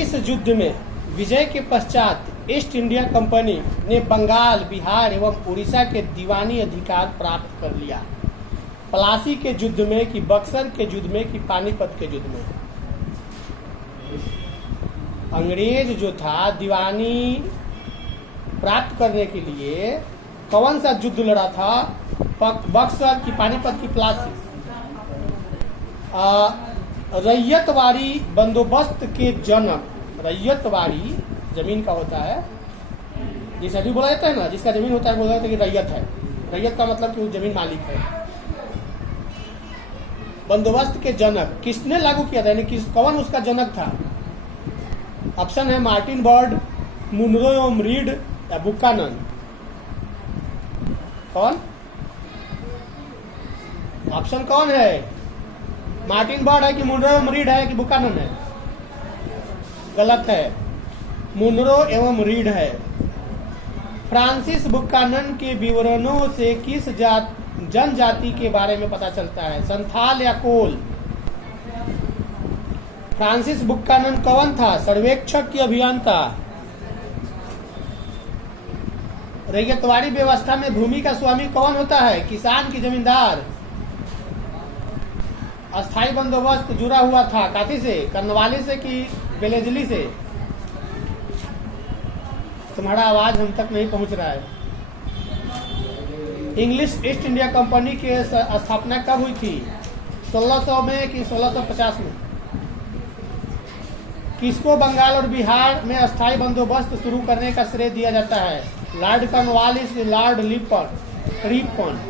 किस युद्ध में विजय के पश्चात ईस्ट इंडिया कंपनी ने बंगाल, बिहार एवं उड़ीसा के दीवानी अधिकार प्राप्त कर लिया? प्लासी के युद्ध में, कि बक्सर के युद्ध में, कि पानीपत के युद्ध में? अंग्रेज जो था दीवानी प्राप्त करने के लिए कौन सा युद्ध लड़ा था? बक्सर की, पानीपत की, प्लासी? रैयतवाड़ी बंदोबस्त के जनक, रैयतवाड़ी जमीन का होता है, जिसे अभी बोला जाता है ना, जिसका जमीन होता है बोला जाता है कि रैयत है। रैयत का मतलब कि वो जमीन मालिक है। बंदोबस्त के जनक किसने लागू किया था, यानी कौन उसका जनक था? ऑप्शन है मार्टिन बर्ड, मुनरो एवं रीड या बुकानन। कौन? ऑप्शन कौन है? मार्टिन बर्ड है कि मुनरो एवं रीड है कि बुकानन है? गलत है, मुनरो एवं रीड है। फ्रांसिस बुकानन के विवरणों से किस जनजाति के बारे में पता चलता है? संथाल या कोल? फ्रांसिस बुकानन कौन था? सर्वेक्षक की अभियंता? रैयतवाड़ी व्यवस्था में भूमि का स्वामी कौन होता है? किसान की जमींदार? अस्थाई बंदोबस्त जुड़ा हुआ था काफी से, कर्नवाली से कि बेलेजली से? तुम्हारा आवाज हम तक नहीं पहुंच रहा है। इंग्लिश ईस्ट इंडिया कंपनी की स्थापना कब हुई थी? 1600 में कि 1650 में? किसको बंगाल और बिहार में अस्थाई बंदोबस्त शुरू करने का श्रेय दिया जाता है? Lord Cornwallis, Lord Ripon?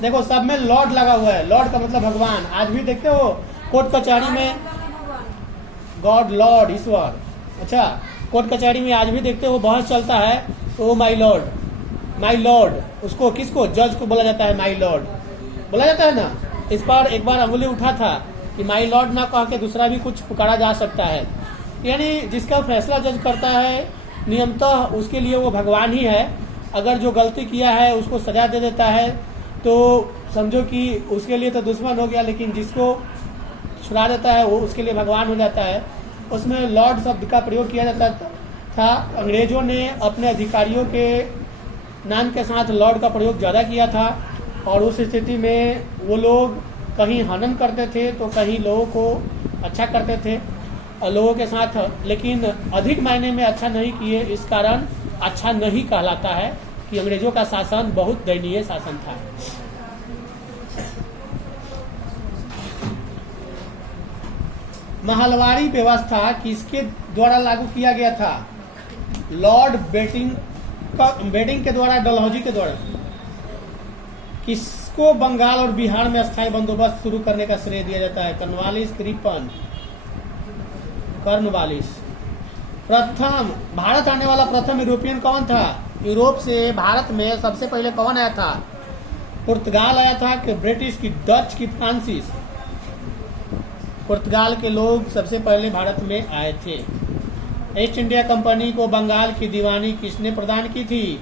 देखो सब में लॉर्ड लगा हुआ है। लॉर्ड का मतलब भगवान। आज भी देखते हो कोर्ट कचहरी में गॉड, लॉर्ड, ईश्वर। अच्छा, कोर्ट कचहरी में आज भी देखते हो बहस चलता है तो माई लॉर्ड, माई लॉर्ड, उसको किसको? जज को बोला जाता है माई लॉर्ड, बोला जाता है ना। इस पर एक बार अंगुली उठा था कि माई लॉर्ड ना कह के दूसरा भी कुछ पुकारा जा सकता है। यानी जिसका फैसला जज करता है नियमतः उसके लिए वो भगवान ही है। अगर जो गलती किया है उसको सजा दे देता है तो समझो कि उसके लिए तो दुश्मन हो गया, लेकिन जिसको छुड़ा देता है वो उसके लिए भगवान हो जाता है। उसमें लॉर्ड शब्द का प्रयोग किया जाता था। अंग्रेजों ने अपने अधिकारियों के नाम के साथ लॉर्ड का प्रयोग ज़्यादा किया था और उस स्थिति में वो लोग कहीं हनन करते थे तो कहीं लोगों को अच्छा करते थे और लोगों के साथ, लेकिन अधिक मायने में अच्छा नहीं किए। इस कारण अच्छा नहीं कहलाता है कि अंग्रेजों का शासन बहुत दयनीय शासन था। महलवाड़ी व्यवस्था किसके द्वारा लागू किया गया था? लॉर्ड बेटिंग के द्वारा, डलहौजी के द्वारा? किसको बंगाल और बिहार में अस्थायी बंदोबस्त शुरू करने का श्रेय दिया जाता है? Cornwallis, Ripon? कर्नवालिस। प्रथम भारत आने वाला प्रथम यूरोपियन कौन था? यूरोप से भारत में सबसे पहले कौन आया था? पुर्तगाल आया था कि ब्रिटिश की, डच की, फ्रांसीस? पुर्तगाल के लोग सबसे पहले भारत में आए थे। ईस्ट इंडिया कंपनी को बंगाल की दीवानी किसने प्रदान की थी?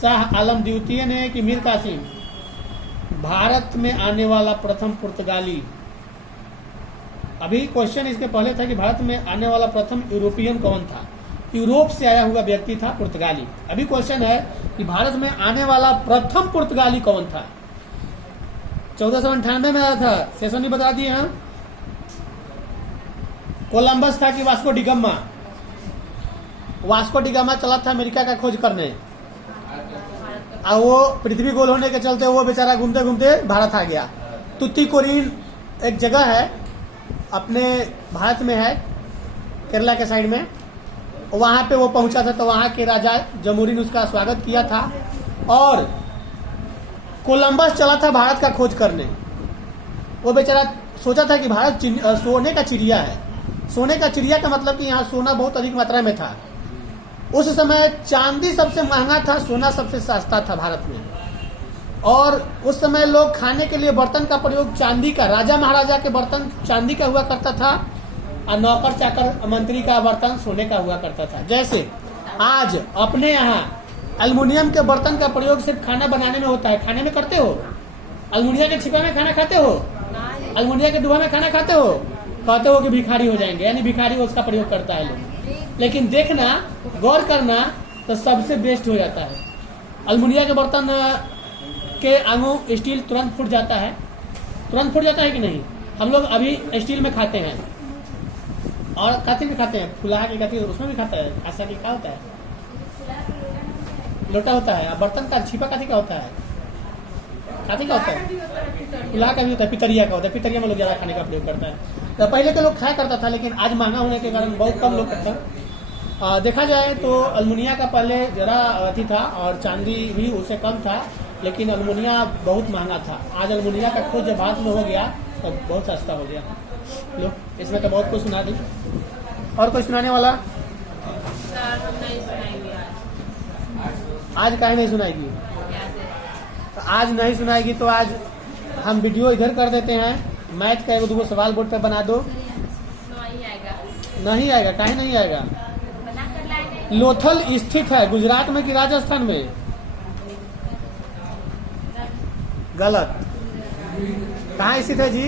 शाह आलम द्वितीय ने कि मीर कासिम? भारत में आने वाला प्रथम पुर्तगाली? अभी क्वेश्चन इसके पहले था कि भारत में आने वाला प्रथम यूरोपियन कौन था? यूरोप से आया हुआ व्यक्ति था पुर्तगाली। अभी क्वेश्चन है कि भारत में आने वाला प्रथम पुर्तगाली कौन था? 1498 में आया था। सेशन भी बता दिए हैं। कोलंबस था कि वास्को डिगामा? वास्को डिगामा चला था अमेरिका का खोज करने और वो पृथ्वी गोल होने के चलते वो बेचारा घूमते घूमते भारत आ गया। तुतीकोरिन एक जगह है अपने भारत में है, केरला के साइड में। वहां पे वो पहुंचा था तो वहां के राजा जमूरी ने उसका स्वागत किया था और कोलंबस चला था भारत का खोज करने। वो बेचारा सोचा था कि भारत सोने का चिड़िया है। सोने का चिड़िया का मतलब कि यहाँ सोना बहुत अधिक मात्रा में था। उस समय चांदी सबसे महंगा था, सोना सबसे सस्ता था भारत में। और उस समय लोग खाने के लिए बर्तन का प्रयोग चांदी का, राजा महाराजा के बर्तन चांदी का हुआ करता था और नौकर चाकर मंत्री का बर्तन सोने का हुआ करता था। जैसे आज अपने यहाँ एल्युमिनियम के बर्तन का प्रयोग सिर्फ खाना बनाने में होता है। खाने में करते हो? एल्युमिनियम के छिपा में खाना खाते हो? एल्युमिनियम के डुबा में खाना खाते हो? कहते हो कि भिखारी हो जाएंगे, यानी भिखारी उसका प्रयोग करता है लोग। लेकिन देखना, गौर करना तो सबसे बेस्ट हो जाता है। अल्मुनिया के बर्तन के आंगों स्टील तुरंत फूट जाता है, तुरंत फूट जाता है कि नहीं। हम लोग अभी स्टील में खाते हैं और काती में खाते हैं, फुला के खाती उसमें भी खाता है। ऐसा की क्या होता है, लोटा होता है। बर्तन का छिपा काती का होता है, काती का होता है, फुला का भी होता है, पितरिया का होता है। पितरिया में लोग ज्यादा खाने का प्रयोग करता है। तो पहले के लोग खाया करता था, लेकिन आज महंगा होने के कारण बहुत कम लोग करता है। देखा जाए तो अल्मुनिया का पहले जरा अति था और चांदी भी उससे कम था, लेकिन अल्मुनिया बहुत महंगा था। आज अल्मुनिया का खोज जब हाथ में हो गया तो बहुत सस्ता हो गया। लो, इसमें तो बहुत कुछ सुना दी। और कोई सुनाने वाला? आज काहे नहीं सुनाएगी? तो आज नहीं सुनाएगी तो आज हम वीडियो इधर कर देते हैं। मैथ का 1-2 सवाल बोर्ड पे बना दो। नहीं आएगा, काहे नहीं आएगा? लोथल स्थित है गुजरात में कि राजस्थान में? गलत। कहाँ स्थित है जी?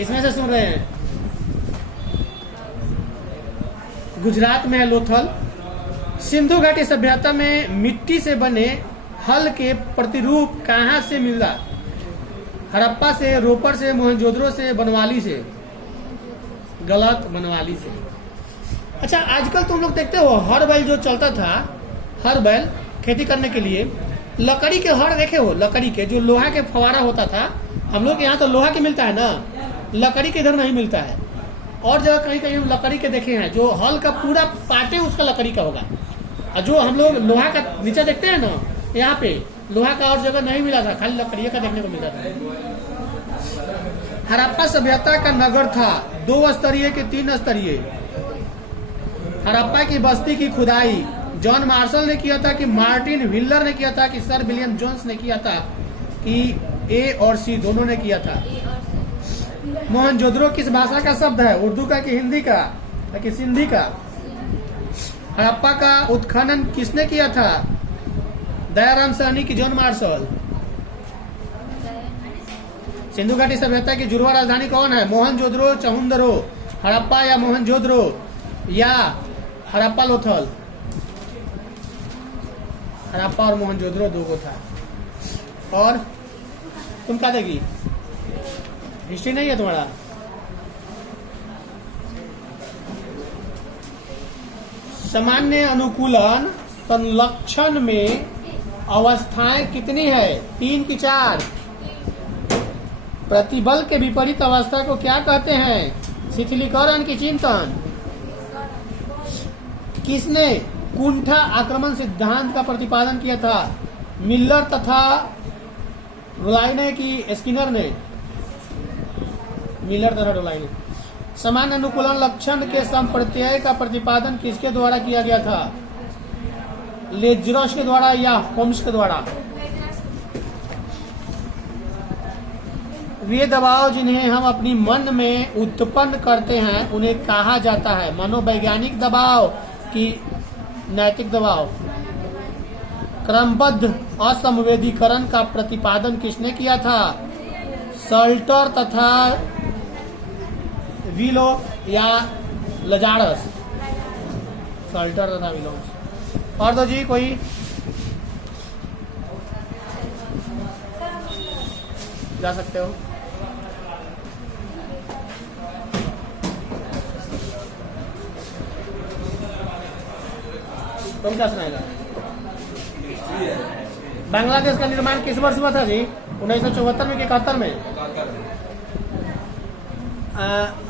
इसमें से सुन रहे हैं। गुजरात में है लोथल। सिंधु घाटी सभ्यता में मिट्टी से बने हल के प्रतिरूप कहाँ से मिला? हड़प्पा से, रोपड़ से, मोहनजोदड़ो से, बनवाली से? गलत, बनवाली से। अच्छा, आजकल तुम लोग देखते हो हर बैल जो चलता था, हर बैल खेती करने के लिए लकड़ी के हर देखे हो, लकड़ी के जो लोहा के फवारा होता था। हम लोग यहाँ तो लोहा के मिलता है ना, लकड़ी के इधर नहीं मिलता है। और जगह कहीं कहीं हम लकड़ी के देखे हैं, जो हल का पूरा पार्टे उसका लकड़ी का होगा। और जो हम लोग लोहा का नीचे देखते हैं ना, यहाँ पे लोहा का और जगह नहीं मिला था, खाली लकड़ी का देखने को मिलता था। हड़प्पा सभ्यता का नगर था 2 स्तरीय के 3 स्तरीय। हड़प्पा की बस्ती की खुदाई जॉन मार्शल ने किया था कि मार्टिन व्हीलर ने किया था कि सर विलियम जोन्स ने किया था कि ए और सी दोनों ने किया था? मोहनजोदड़ो किस भाषा का शब्द है? उर्दू का कि हिंदी का कि सिंधी का? हड़प्पा का उत्खनन किसने किया था? दयाराम साहनी की जॉन मार्शल? सिंधु घाटी सभ्यता की जुड़वा राजधानी कौन है? मोहनजोदड़ो, चहुंदरो? हड़प्पा या मोहनजोदड़ो या हड़प्पा लोथल? हड़प्पा और मोहनजोदड़ो 2 था। और तुम क्या देगी? हिस्ट्री नहीं है तुम्हारा? सामान्य अनुकूलन संलक्षण में अवस्थाएं कितनी है? 3 की 4? प्रतिबल के विपरीत अवस्था को क्या कहते हैं? शिथिलीकरण की चिंतन? किसने कुंठा आक्रमण सिद्धांत का प्रतिपादन किया था? मिलर तथा रोलाइने की स्किनर ने? मिलर तथा रोलाइने। समान अनुकूलन लक्षण के संप्रत्यय का प्रतिपादन किसके द्वारा किया गया था? लेजरस के द्वारा या होम्स के द्वारा? वे दबाव जिन्हें हम अपनी मन में उत्पन्न करते हैं उन्हें कहा जाता है? मनोवैज्ञानिक दबाव कि नैतिक दबाव? क्रमबद्ध असंवेदीकरण का प्रतिपादन किसने किया था? सल्टर तथा विलो या लजारस? सल्टर तथा विलोस। और दो जी कोई? जा सकते हो। तुम क्या सुनाएगा? बांग्लादेश का निर्माण किस वर्ष हुआ था जी? 1974 में कि 71 में?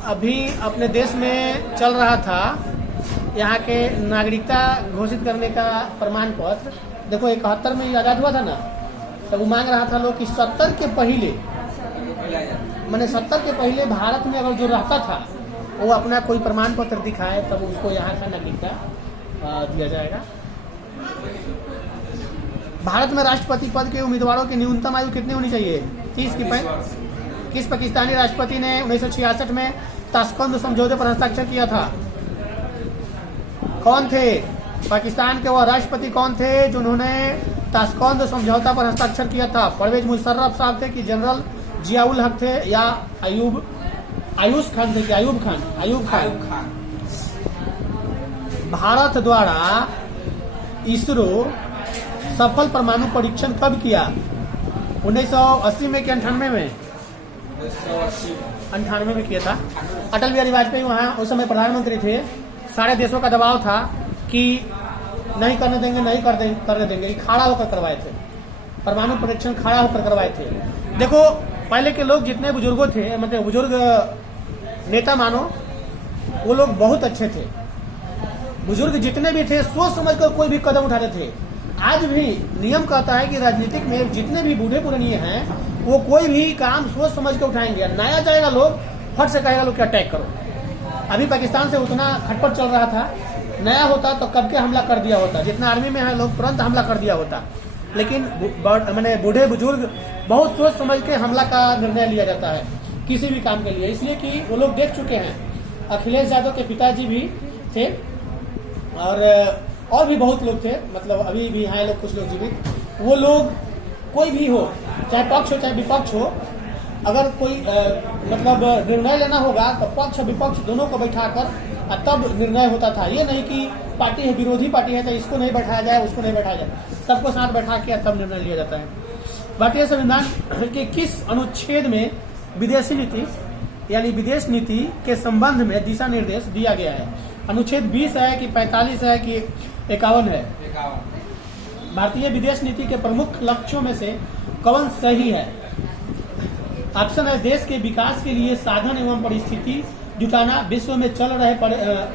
अभी अपने देश में चल रहा था यहाँ के नागरिकता घोषित करने का प्रमाण पत्र। देखो 71 में आजाद हुआ था ना, तब वो मांग रहा था लोग कि 70 के पहले, मैंने 70 के पहले भारत में अगर जो रहता था वो अपना कोई प्रमाण पत्र दिखाए तब उसको यहाँ का नागरिकता दिया जाएगा। भारत में राष्ट्रपति पद के उम्मीदवारों की न्यूनतम आयु कितनी होनी चाहिए? 30 की 35? किस पाकिस्तानी राष्ट्रपति ने 1966 में ताशकंद समझौते पर हस्ताक्षर किया था? कौन थे पाकिस्तान के वह राष्ट्रपति? कौन थे जिन्होंने ताशकंद समझौता पर हस्ताक्षर किया था? परवेज मुशर्रफ साहब थे कि जनरल जियाउल हक थे या आयुष खान थे, अयूब खान। भारत द्वारा इसरो सफल परमाणु परीक्षण कब किया? 1980 में कि 98 में? 98 में किया था। अटल बिहारी वाजपेयी वहाँ उस समय प्रधानमंत्री थे। सारे देशों का दबाव था कि नहीं करने देंगे, नहीं करने देंगे। खड़ा होकर करवाए थे परमाणु परीक्षण, खड़ा होकर करवाए थे। देखो पहले के लोग जितने बुजुर्गों थे, मतलब बुजुर्ग नेता मानो, वो लोग बहुत अच्छे थे। बुजुर्ग जितने भी थे सोच समझ कर कोई भी कदम उठाते थे। आज भी नियम कहता है कि राजनीतिक में जितने भी बूढ़े पुरानिए हैं वो कोई भी काम सोच समझ के उठाएंगे। नया जाएगा लोग फट से कहेगा लोग कि अटैक करो। अभी पाकिस्तान से उतना खटपट चल रहा था, नया होता तो कब के हमला कर दिया होता। जितना आर्मी में है लोग तुरंत हमला कर दिया होता। लेकिन मैंने बूढ़े बुजुर्ग बहुत सोच समझ के हमला का निर्णय लिया जाता है किसी भी काम के लिए, इसलिए कि वो लोग देख चुके हैं। अखिलेश यादव के पिताजी भी थे और भी बहुत लोग थे, मतलब अभी भी हैं लोग, कुछ लोग जीवित। वो लोग कोई भी हो, चाहे पक्ष हो चाहे विपक्ष हो, अगर कोई मतलब निर्णय लेना होगा तो पक्ष विपक्ष दोनों को बैठाकर तब निर्णय होता था। ये नहीं कि पार्टी है, विरोधी पार्टी है तो इसको नहीं बैठाया जाए, उसको नहीं बैठाया जाए, सबको साथ बैठा के तब निर्णय लिया जाता है। भारतीय संविधान के किस अनुच्छेद में विदेशी नीति यानी विदेश नीति के संबंध में दिशा निर्देश दिया गया है? अनुच्छेद 20 है कि 45 है कि 51 है? 51। भारतीय विदेश नीति के प्रमुख लक्ष्यों में से कौन सही है? ऑप्शन है देश के विकास के लिए साधन एवं परिस्थिति जुटाना, विश्व में चल रहे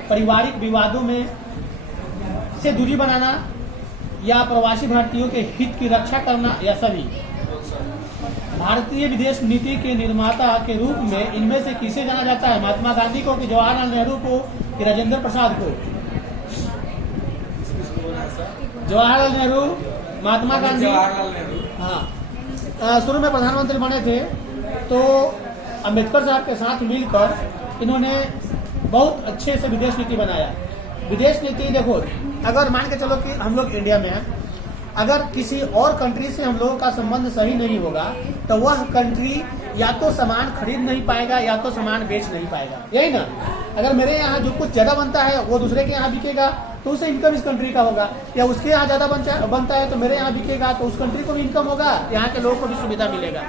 पारिवारिक विवादों में से दूरी बनाना, या प्रवासी भारतीयों के हित की रक्षा करना, या सभी? भारतीय विदेश नीति के निर्माता के रूप में इनमें से किसे जाना जाता है? महात्मा गांधी को कि जवाहरलाल नेहरू को कि राजेंद्र प्रसाद को? जवाहरलाल नेहरू, महात्मा गांधी। हाँ, शुरू में प्रधानमंत्री बने थे तो अम्बेडकर साहब के साथ मिलकर इन्होंने बहुत अच्छे से विदेश नीति बनाया। विदेश नीति देखो, अगर मान के चलो कि हम लोग इंडिया में हैं, अगर किसी और कंट्री से हम लोगों का संबंध सही नहीं होगा तो वह कंट्री या तो सामान खरीद नहीं पाएगा या तो सामान बेच नहीं पाएगा, यही ना। अगर मेरे यहाँ जो कुछ ज्यादा बनता है वो दूसरे के यहाँ बिकेगा तो उसे इनकम इस कंट्री का होगा, या उसके यहाँ ज्यादा बनता है तो मेरे यहाँ बिकेगा तो उस कंट्री को भी इनकम होगा, यहाँ के लोगों को भी सुविधा मिलेगा।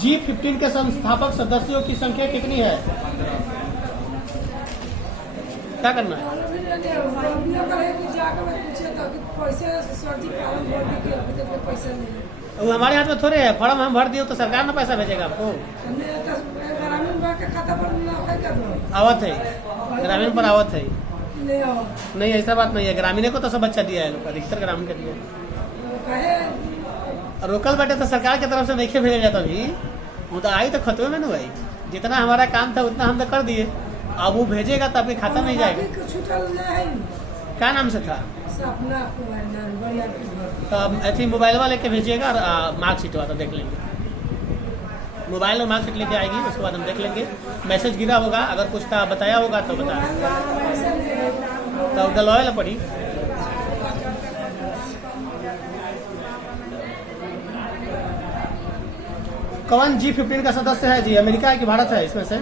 G15 के संस्थापक सदस्यों की संख्या कितनी है? क्या करना है? वो हमारे हाथ में थोड़े है, फॉर्म हम भर दिए तो सरकार ना पैसा भेजेगा आपको। आवत है, ग्रामीण पर आवत है। नहीं ऐसा बात नहीं है, ग्रामीण को तो सब अच्छा दिया है लोग, अधिकतर ग्रामीण का दिया। रोकल बैठे तो सरकार की तरफ से नहीं भेजा जाता भी, वो तो आई तो खतरे में ना भाई। जितना हमारा काम था उतना हम तो कर दिए, अब वो भेजेगा तो आपके खाता नहीं जाएगा। क्या नाम से था? तो ऐसी मोबाइल वाले के भेजिएगा और मार्कशीट वाला देख लेंगे। मोबाइल में मार्कशीट लेके आएगी, उसके बाद हम देख लेंगे। मैसेज गिरा होगा, अगर कुछ का बताया होगा तो बता तो डलवाए पड़ी। कौन G15 का सदस्य है जी? अमेरिका है कि भारत है इसमें से?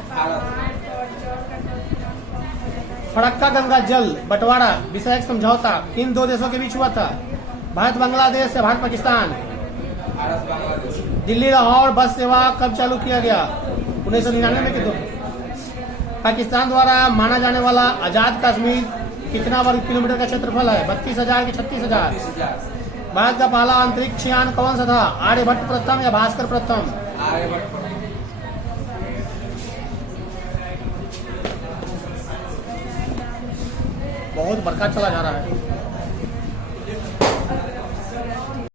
फरक्का गंगा जल बंटवारा विषयक समझौता किन दो देशों के बीच हुआ था? भारत बांग्लादेश या भारत पाकिस्तान? दिल्ली लाहौर बस सेवा कब चालू किया गया? 1999 में। दो पाकिस्तान द्वारा माना जाने वाला आजाद कश्मीर कितना वर्ग किलोमीटर का क्षेत्रफल है? 32,000 कि 36,000? भारत का पहला अंतरिक्ष यान कौन सा था? आर्यभट्ट प्रथम या भास्कर प्रथम? बहुत बरकत चला जा रहा है।